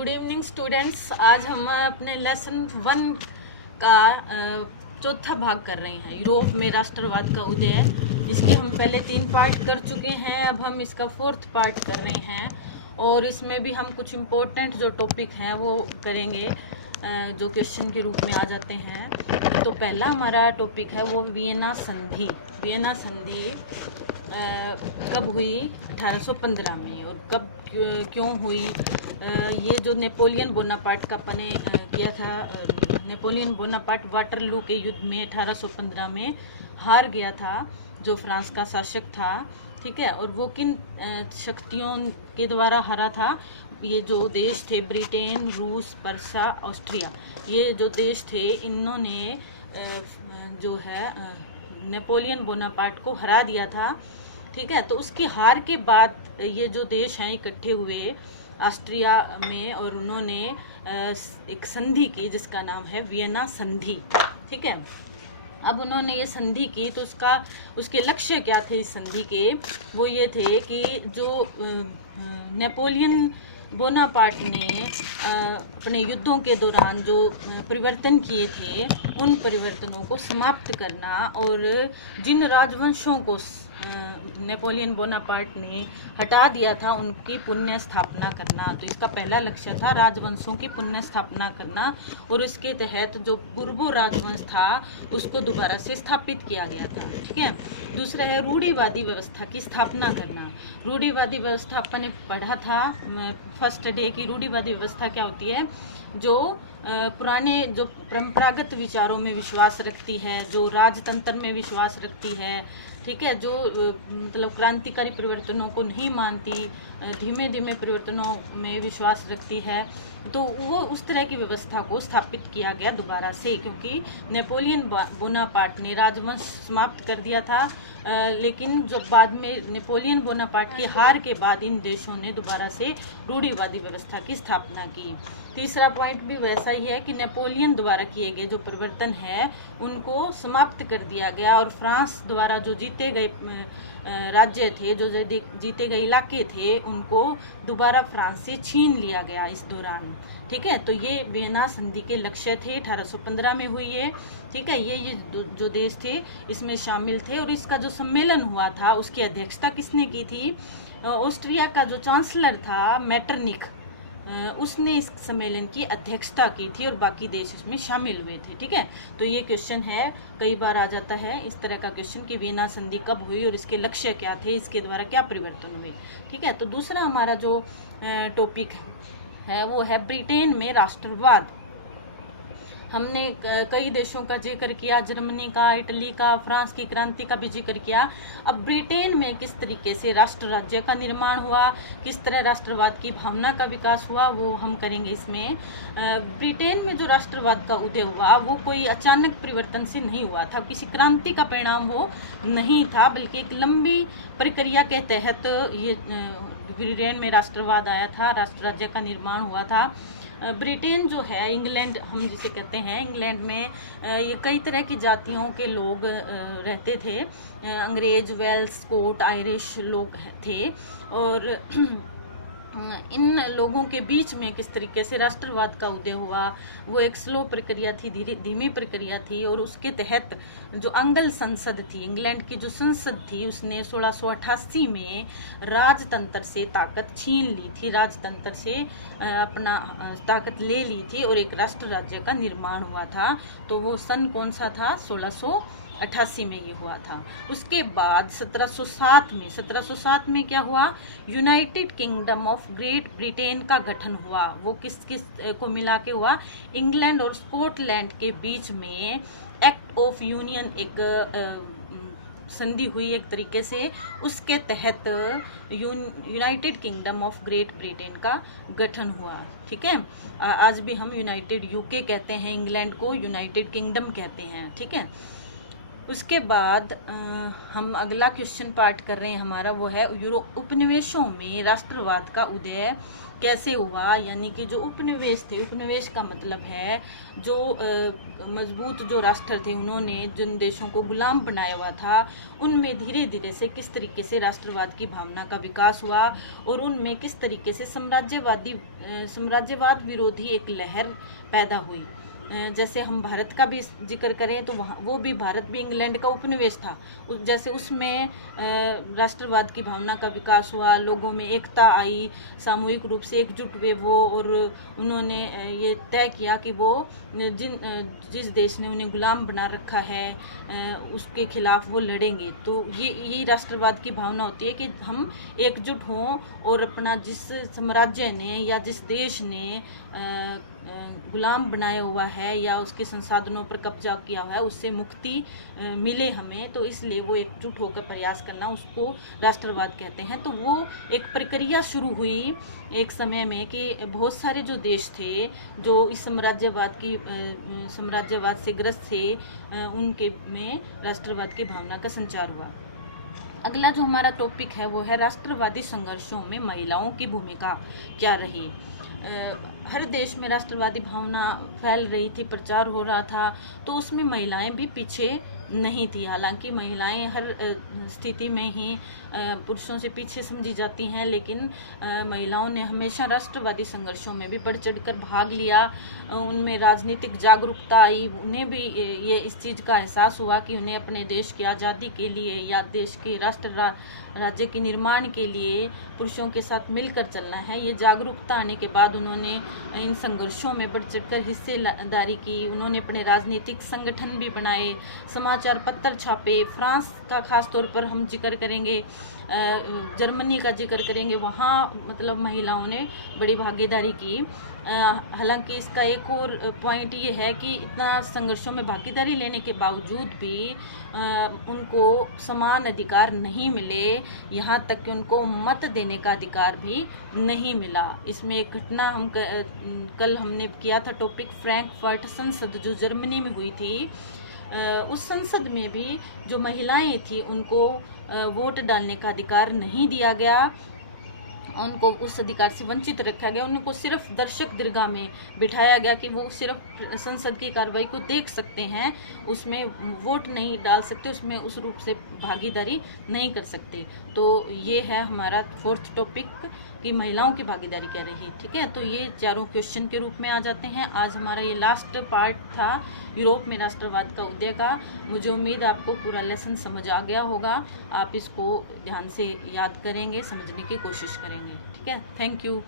Good evening students. आज हम अपने लेसन 1 का चौथा भाग कर रहे हैं, यूरोप में राष्ट्रवाद का उदय। इसके हम पहले 3 पार्ट कर चुके हैं, अब हम इसका 4th पार्ट कर रहे हैं और इसमें भी हम कुछ इम्पोर्टेंट जो टॉपिक हैं वो करेंगे जो क्वेश्चन के रूप में आ जाते हैं। तो पहला हमारा टॉपिक है वो वियना संधि। वियना संधि कब हुई? 1815 में। और कब क्यों हुई? ये जो नेपोलियन बोनापार्ट का किया था, नेपोलियन बोनापार्ट वाटरलू के युद्ध में 1815 में हार गया था, जो फ्रांस का शासक था। ठीक है, और वो किन शक्तियों के द्वारा हारा था? ये जो देश थे ब्रिटेन, रूस, पर्सा, ऑस्ट्रिया, ये जो देश थे इन्होंने जो है नेपोलियन बोनापार्ट को हरा दिया था। ठीक है, तो उसकी हार के बाद ये जो देश हैं इकट्ठे हुए ऑस्ट्रिया में और उन्होंने एक संधि की जिसका नाम है वियना संधि। ठीक है, अब उन्होंने ये संधि की तो उसके लक्ष्य क्या थे इस संधि के? वो ये थे कि जो नेपोलियन बोनापार्ट ने अपने युद्धों के दौरान जो परिवर्तन किए थे उन परिवर्तनों को समाप्त करना और जिन राजवंशों को नेपोलियन बोनापार्ट ने हटा दिया था उनकी पुण्य स्थापना करना। तो इसका पहला लक्ष्य था राजवंशों की पुण्य स्थापना करना और इसके तहत जो पूर्वो राजवंश था उसको दोबारा से स्थापित किया गया था। ठीक है, दूसरा है रूढ़िवादी व्यवस्था की स्थापना करना। रूढ़िवादी व्यवस्था अपन ने पढ़ा था फर्स्ट डे की। रूढ़िवादी व्यवस्था क्या होती है? जो पुराने जो परंपरागत विचारों में विश्वास रखती है, जो राजतंत्र में विश्वास रखती है। ठीक है, जो मतलब क्रांतिकारी परिवर्तनों को नहीं मानती, धीमे धीमे परिवर्तनों में विश्वास रखती है, तो वो उस तरह की व्यवस्था को स्थापित किया गया दोबारा से, क्योंकि नेपोलियन बोनापार्ट ने राजवंश समाप्त कर दिया था। लेकिन जो बाद में नेपोलियन बोनापार्ट की हार के बाद इन देशों ने दोबारा से रूढ़िवादी व्यवस्था की स्थापना की। तीसरा पॉइंट भी वैसा ही है कि नेपोलियन द्वारा किए गए जो परिवर्तन है उनको समाप्त कर दिया गया और फ्रांस द्वारा जो जीते गए राज्य थे, जो जीते गए इलाके थे, उनको दोबारा फ्रांस से छीन लिया गया इस दौरान। ठीक है, तो ये वियना संधि के लक्ष्य थे। 1815 में हुई है। ठीक है, ये जो देश थे इसमें शामिल थे और इसका जो सम्मेलन हुआ था उसकी अध्यक्षता किसने की थी? ऑस्ट्रिया का जो चांसलर था मेटरनिख, उसने इस सम्मेलन की अध्यक्षता की थी और बाकी देश इसमें शामिल हुए थे। ठीक है, तो ये क्वेश्चन है, कई बार आ जाता है इस तरह का क्वेश्चन कि वियना संधि कब हुई और इसके लक्ष्य क्या थे, इसके द्वारा क्या परिवर्तन हुए। ठीक है, तो दूसरा हमारा जो टॉपिक है वो है ब्रिटेन में राष्ट्रवाद। हमने कई देशों का जिक्र किया, जर्मनी का, इटली का, फ्रांस की क्रांति का भी जिक्र किया। अब ब्रिटेन में किस तरीके से राष्ट्र राज्य का निर्माण हुआ, किस तरह राष्ट्रवाद की भावना का विकास हुआ, वो हम करेंगे इसमें। ब्रिटेन में जो राष्ट्रवाद का उदय हुआ वो कोई अचानक परिवर्तन से नहीं हुआ था, किसी क्रांति का परिणाम वो नहीं था, बल्कि एक लंबी प्रक्रिया के तहत ये ब्रिटेन में राष्ट्रवाद आया था, राष्ट्र राज्य का निर्माण हुआ था। ब्रिटेन जो है, इंग्लैंड हम जिसे कहते हैं, इंग्लैंड में ये कई तरह की जातियों के लोग रहते थे। अंग्रेज, वेल्स, स्कॉट, आयरिश लोग थे और इन लोगों के बीच में किस तरीके से राष्ट्रवाद का उदय हुआ, वो एक स्लो प्रक्रिया थी, धीमी प्रक्रिया थी। और उसके तहत जो अंगल संसद थी, इंग्लैंड की जो संसद थी, उसने 1688 में राजतंत्र से ताकत छीन ली थी, राजतंत्र से अपना ताकत ले ली थी और एक राष्ट्र राज्य का निर्माण हुआ था। तो वो सन कौन सा था? 1688 में ये हुआ था। उसके बाद 1707 में क्या हुआ? United kingdom of great Britain का गठन हुआ। वो किस किस को मिला के हुआ? इंग्लैंड और स्कॉटलैंड के बीच में एक्ट ऑफ यूनियन एक संधि हुई एक तरीके से। उसके तहत United kingdom of great Britain का गठन हुआ। ठीक है, आज भी हम यूनाइटेड यूके कहते हैं, इंग्लैंड को यूनाइटेड किंगडम कहते हैं। ठीक है, उसके बाद हम अगला क्वेश्चन पार्ट कर रहे हैं हमारा, वो है उपनिवेशों में राष्ट्रवाद का उदय कैसे हुआ। यानी कि जो उपनिवेश थे, उपनिवेश का मतलब है जो मजबूत जो राष्ट्र थे, उन्होंने जिन देशों को गुलाम बनाया हुआ था, उनमें धीरे धीरे से किस तरीके से राष्ट्रवाद की भावना का विकास हुआ और उनमें किस तरीके से साम्राज्यवाद विरोधी एक लहर पैदा हुई। जैसे हम भारत का भी जिक्र करें तो वहाँ वो भी, भारत भी इंग्लैंड का उपनिवेश था। जैसे उसमें राष्ट्रवाद की भावना का विकास हुआ, लोगों में एकता आई, सामूहिक रूप से एकजुट हुए वो, और उन्होंने ये तय किया कि वो जिस देश ने उन्हें गुलाम बना रखा है उसके खिलाफ वो लड़ेंगे। तो यही राष्ट्रवाद की भावना होती है कि हम एकजुट हों और अपना जिस साम्राज्य ने या जिस देश ने गुलाम बनाया हुआ है या उसके संसाधनों पर कब्जा किया हुआ है, उससे मुक्ति मिले हमें, तो इसलिए वो एकजुट होकर प्रयास करना, उसको राष्ट्रवाद कहते हैं। तो वो एक प्रक्रिया शुरू हुई एक समय में कि बहुत सारे जो देश थे जो इस साम्राज्यवाद से ग्रस्त थे, उनके में राष्ट्रवाद की भावना का संचार हुआ। अगला जो हमारा टॉपिक है वो है राष्ट्रवादी संघर्षों में महिलाओं की भूमिका क्या रही। हर देश में राष्ट्रवादी भावना फैल रही थी, प्रचार हो रहा था, तो उसमें महिलाएं भी पीछे नहीं थी। हालांकि महिलाएं हर स्थिति में ही पुरुषों से पीछे समझी जाती हैं, लेकिन महिलाओं ने हमेशा राष्ट्रवादी संघर्षों में भी बढ़ चढ़कर भाग लिया। उनमें राजनीतिक जागरूकता आई, उन्हें भी ये इस चीज़ का एहसास हुआ कि उन्हें अपने देश की आज़ादी के लिए या देश के राज्य के निर्माण के लिए पुरुषों के साथ मिलकर चलना है। ये जागरूकता आने के बाद उन्होंने इन संघर्षों में बढ़ चढ़कर हिस्सेदारी की। उन्होंने अपने राजनीतिक संगठन भी बनाए, समाचार पत्र छापे। फ्रांस का खास तौर पर हम जिक्र करेंगे, जर्मनी का जिक्र करेंगे, वहाँ मतलब महिलाओं ने बड़ी भागीदारी की। हालांकि इसका एक और पॉइंट ये है कि इतना संघर्षों में भागीदारी लेने के बावजूद भी उनको समान अधिकार नहीं मिले, यहाँ तक कि उनको मत देने का अधिकार भी नहीं मिला। इसमें एक घटना हम कल हमने किया था टॉपिक, फ्रैंकफर्ट संसद जो जर्मनी में हुई थी। उस संसद में भी जो महिलाएं थी उनको वोट डालने का अधिकार नहीं दिया गया, उनको उस अधिकार से वंचित रखा गया। उनको सिर्फ दर्शक दीर्घा में बिठाया गया कि वो सिर्फ संसद की कार्रवाई को देख सकते हैं, उसमें वोट नहीं डाल सकते, उसमें उस रूप से भागीदारी नहीं कर सकते। तो ये है हमारा फोर्थ टॉपिक कि महिलाओं की भागीदारी क्या रही। ठीक है, तो ये चारों क्वेश्चन के रूप में आ जाते हैं। आज हमारा ये लास्ट पार्ट था यूरोप में राष्ट्रवाद का उदय का। मुझे उम्मीद आपको पूरा लेसन समझ आ गया होगा। आप इसको ध्यान से याद करेंगे, समझने की कोशिश करेंगे। ठीक है, थैंक यू।